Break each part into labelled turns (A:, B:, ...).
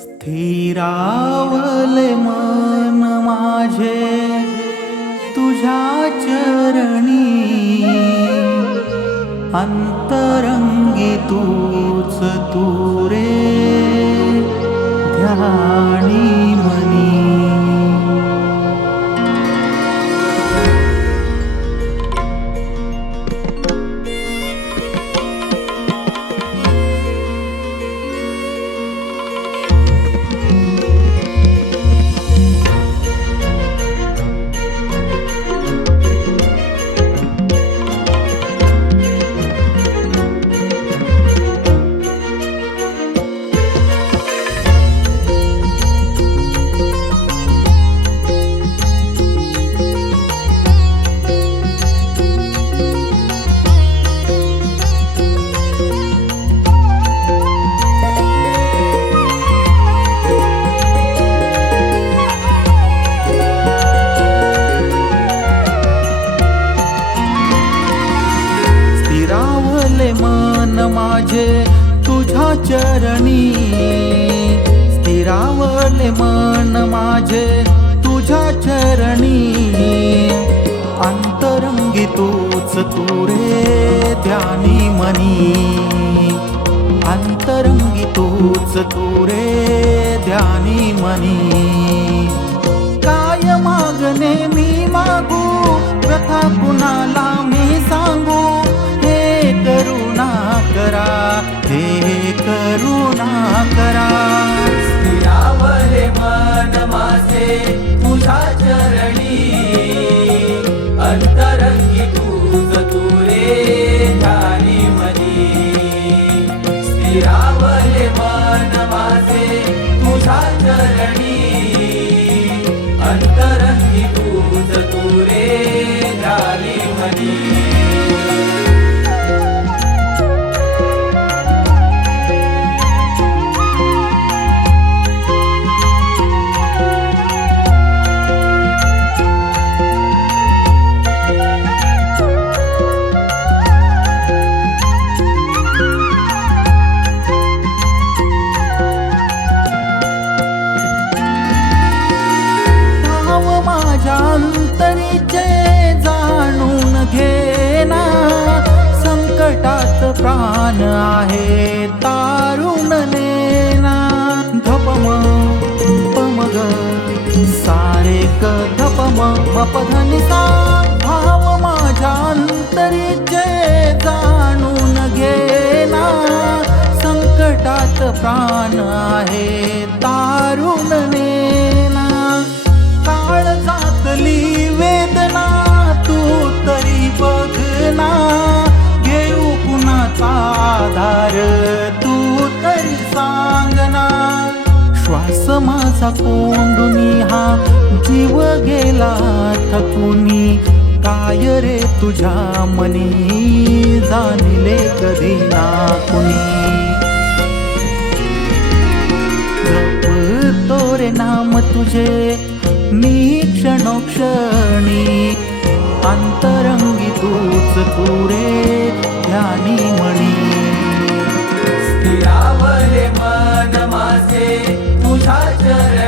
A: स्थिरावले मन माझे तुझ्या चरणी. अंतरंगी तूच तू रे ध्यानी माझे तुझ्या चरणी. स्थिरावले मन माझे तुझ्या चरणी. अंतरंगी तूच तू रे ध्यानी मनी. अंतरंगी तूच तू रे ध्यानी मनी.
B: तुझ्या चरणी अंतरंगी तुझ तुरे ध्यानी मनी. स्थिरावले मन माझे तुझ्या चरणी अंतरंगी
A: प्राण आहे तारुण नेना धपम पमग सारे क धपम मपधनी सा भाव माझ्या अंतरीचे जाणून घेना. संकटात प्राण आहे तारुण श्वास माझा कोंडुनी हा जीव गेला थकुनी. काय रे तुझ्या मनी? जाणले कधी ना कुणी. तोरे रे नाम तुझे मी क्षणोक्षणी. अंतरंगी तूच पुरे ध्यानी मणी.
B: स्थिरा तुझ्या चरणी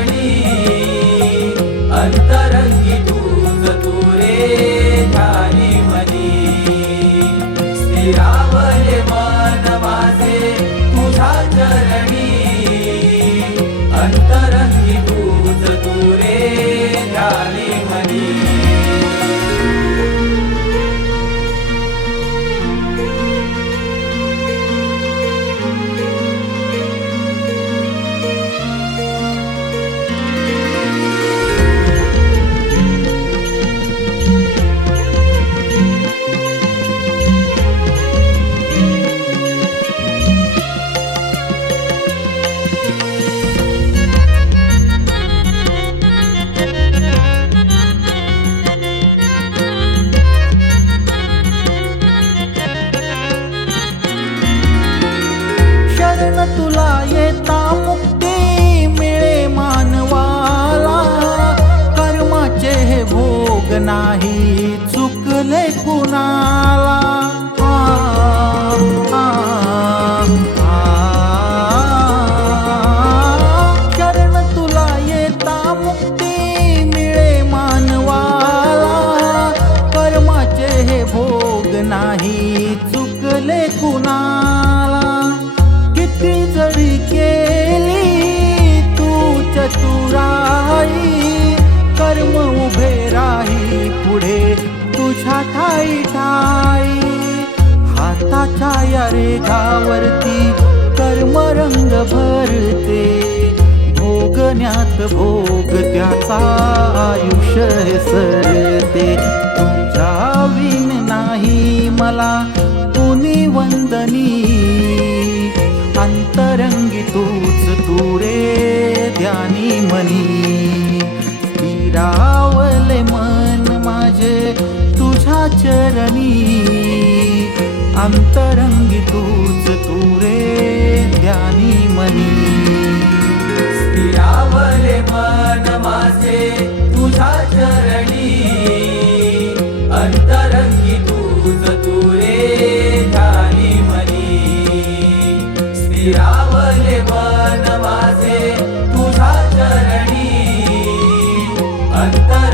A: तुला येता मुक्ती मिळे मानवाला. कर्माचे हे भोग नाही चुकले कुणा ठाई हाताच्या या रेघावरती कर्मरंग भरते. भोगण्यात भोग त्याचा आयुष्य सरते तुमच्या विन नाही मला कुणी वंदनी. अंतरंगी तूच तुरे ध्यानी मनी. स्थिरा अंतरंगी तूच तू रे ध्यानी मनी.
B: स्थिरावले मन माझे तुझा चरणी. अंतरंगी तूच तू रे ज्ञानी मनी. स्थिरावले मन माझे तुझा चरणी. अंतर